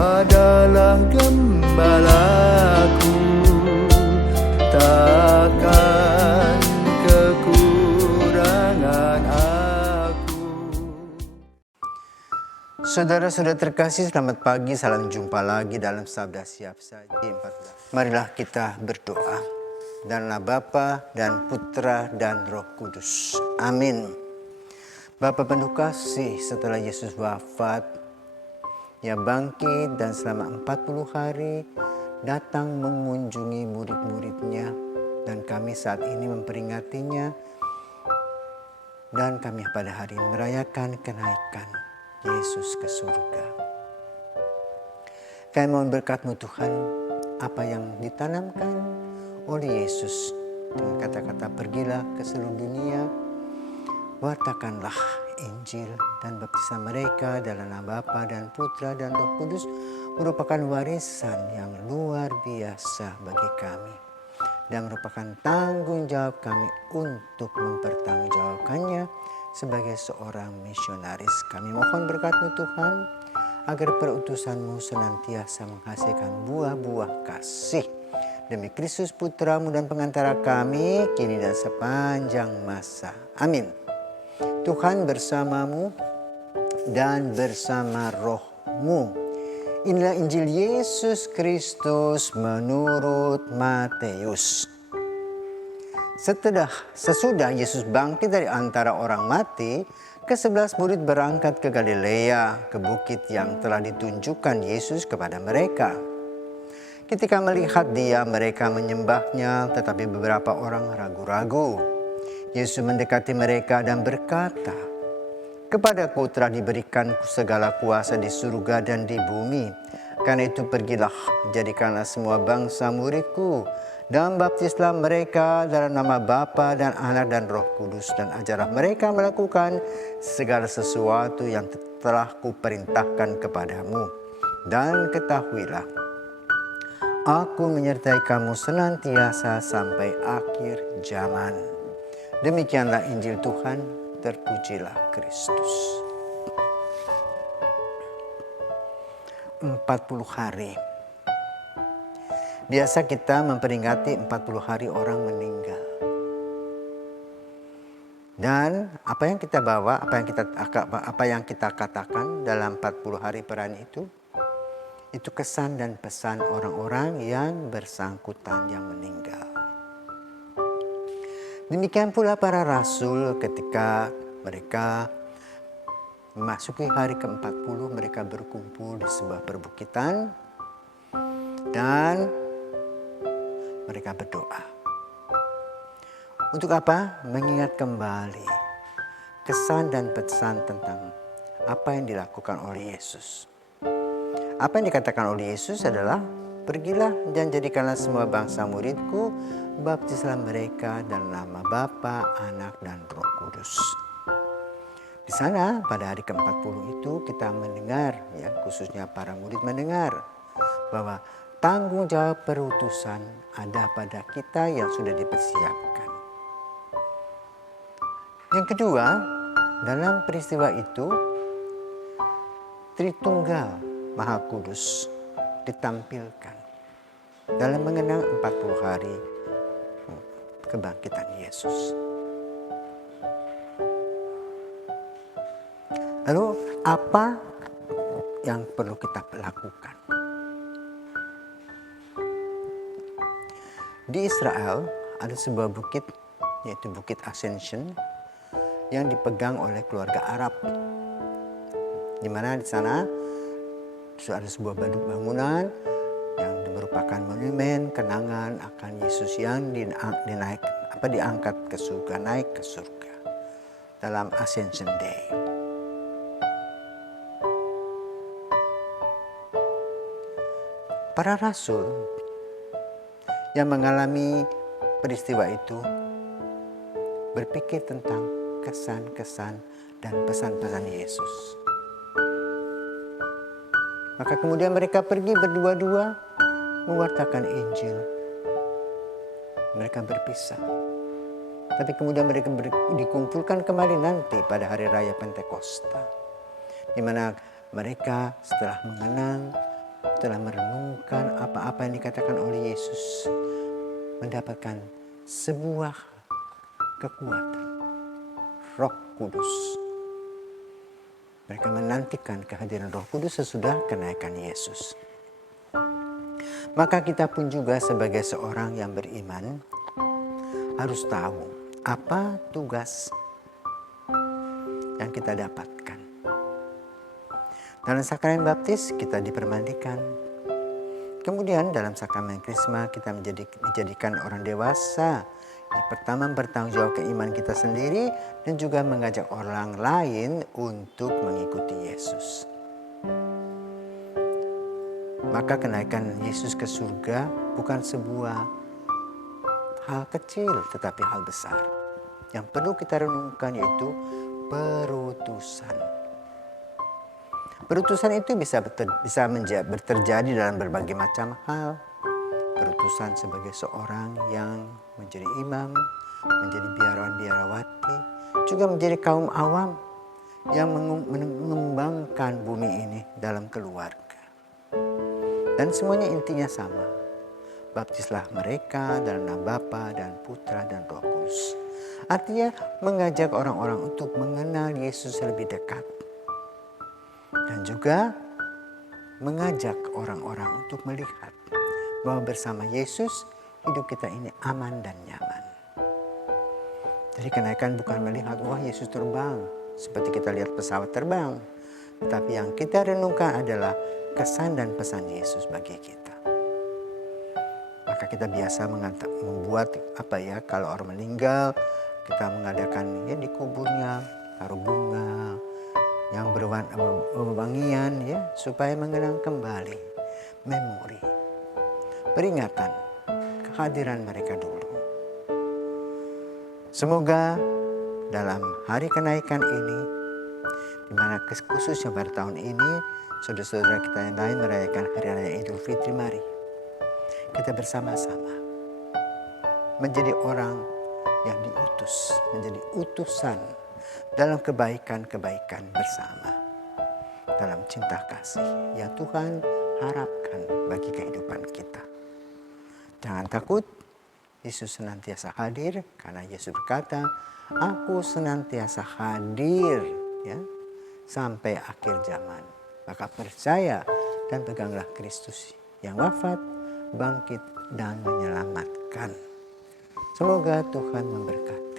adalah gembalaku, takkan kekurangan aku. Saudara-saudara terkasih, selamat pagi, salam jumpa lagi dalam Sabda Siap Saji 14. Marilah kita berdoa. Dalam nama Bapa dan Putra dan Roh Kudus. Amin. Bapa penuh kasih, setelah Yesus wafat, Ia bangkit dan selama 40 hari datang mengunjungi murid-muridnya. Dan kami saat ini memperingatinya. Dan kami pada hari ini merayakan kenaikan Yesus ke surga. Kami mohon berkat-Mu Tuhan, apa yang ditanamkan oleh Yesus dengan kata-kata pergilah ke seluruh dunia, wartakanlah Injil dan baptisan mereka dalam nama Bapa dan Putra dan Roh Kudus merupakan warisan yang luar biasa bagi kami dan merupakan tanggung jawab kami untuk mempertanggungjawabkannya sebagai seorang misionaris. Kami mohon berkat-Mu Tuhan agar perutusan-Mu senantiasa menghasilkan buah-buah kasih demi Kristus Putra-Mu dan pengantara kami kini dan sepanjang masa. Amin. Tuhan bersamamu dan bersama roh-Mu. Inilah Injil Yesus Kristus menurut Matius. Sesudah Yesus bangkit dari antara orang mati, ke-11 murid berangkat ke Galilea, ke bukit yang telah ditunjukkan Yesus kepada mereka. Ketika melihat Dia, mereka menyembahnya, tetapi beberapa orang ragu-ragu. Yesus mendekati mereka dan berkata, "Kepadaku telah diberikan segala kuasa di surga dan di bumi. Karena itu pergilah, jadikanlah semua bangsa muridku, dan baptislah mereka dalam nama Bapa dan Anak dan Roh Kudus, dan ajarlah mereka melakukan segala sesuatu yang telah kuperintahkan kepadamu. Dan ketahuilah, Aku menyertai kamu senantiasa sampai akhir zaman." Demikianlah Injil Tuhan, terpujilah Kristus. 40 hari. Biasa kita memperingati 40 hari orang meninggal. Dan apa yang kita bawa, apa yang kita katakan dalam 40 hari perayaan itu kesan dan pesan orang-orang yang bersangkutan yang meninggal. Demikian pula para rasul ketika mereka memasuki hari ke-40, mereka berkumpul di sebuah perbukitan dan mereka berdoa. Untuk apa? Mengingat kembali kesan dan pesan tentang apa yang dilakukan oleh Yesus. Apa yang dikatakan oleh Yesus adalah, "Pergilah dan jadikanlah semua bangsa muridku, baptislah mereka dalam nama Bapa, Anak, dan Roh Kudus." Di sana pada hari ke-40 itu kita mendengar, ya, khususnya para murid mendengar bahwa tanggung jawab perutusan ada pada kita yang sudah dipersiapkan. Yang kedua, dalam peristiwa itu Tritunggal Maha Kudus ditampilkan dalam mengenang 40 hari kebangkitan Yesus. Lalu apa yang perlu kita lakukan? Di Israel ada sebuah bukit, yaitu Bukit Ascension, yang dipegang oleh keluarga Arab. Di mana di sana ada sebuah bangunan yang merupakan monumen kenangan akan Yesus yang diangkat ke surga, naik ke surga dalam Ascension Day. Para rasul yang mengalami peristiwa itu berpikir tentang kesan-kesan dan pesan-pesan Yesus. Maka kemudian mereka pergi berdua-dua mewartakan Injil. Mereka berpisah. Tapi kemudian mereka dikumpulkan kembali nanti pada hari raya Pentakosta. Di mana mereka setelah mengenang telah merenungkan apa-apa yang dikatakan oleh Yesus, mendapatkan sebuah kekuatan, Roh Kudus. Mereka menantikan kehadiran Roh Kudus sesudah kenaikan Yesus. Maka kita pun juga sebagai seorang yang beriman harus tahu apa tugas yang kita dapatkan. Dalam sakramen baptis kita dipermandikan. Kemudian dalam sakramen krisma kita dijadikan orang dewasa. Yang pertama bertanggung jawab ke iman kita sendiri dan juga mengajak orang lain untuk mengikuti Yesus. Maka kenaikan Yesus ke surga bukan sebuah hal kecil tetapi hal besar. Yang perlu kita renungkan yaitu perutusan. Perutusan itu bisa terjadi dalam berbagai macam hal. Perutusan sebagai seorang yang menjadi imam, menjadi biarawan-biarawati, juga menjadi kaum awam yang mengembangkan bumi ini dalam keluarga. Dan semuanya intinya sama. Baptislah mereka dalam nama Bapa dan Putra dan Roh Kudus. Artinya mengajak orang-orang untuk mengenal Yesus lebih dekat. Dan juga mengajak orang-orang untuk melihat bahwa bersama Yesus hidup kita ini aman dan nyaman. Jadi kenaikan bukan melihat wah Yesus terbang seperti kita lihat pesawat terbang. Tetapi yang kita renungkan adalah kesan dan pesan Yesus bagi kita. Maka kita biasa membuat kalau orang meninggal kita mengadakan di kuburnya taruh bunga yang berwangian supaya mengenang kembali memori, peringatan kehadiran mereka dulu. Semoga dalam hari kenaikan ini, di mana khususnya pada tahun ini, saudara-saudara kita yang lain merayakan Hari Raya Idul Fitri, mari kita bersama-sama menjadi orang yang diutus, menjadi utusan dalam kebaikan-kebaikan bersama, dalam cinta kasih yang Tuhan harapkan bagi kehidupan kita. Jangan takut, Yesus senantiasa hadir karena Yesus berkata, "Aku senantiasa hadir sampai akhir zaman." Maka percaya dan peganglah Kristus yang wafat, bangkit dan menyelamatkan. Semoga Tuhan memberkati.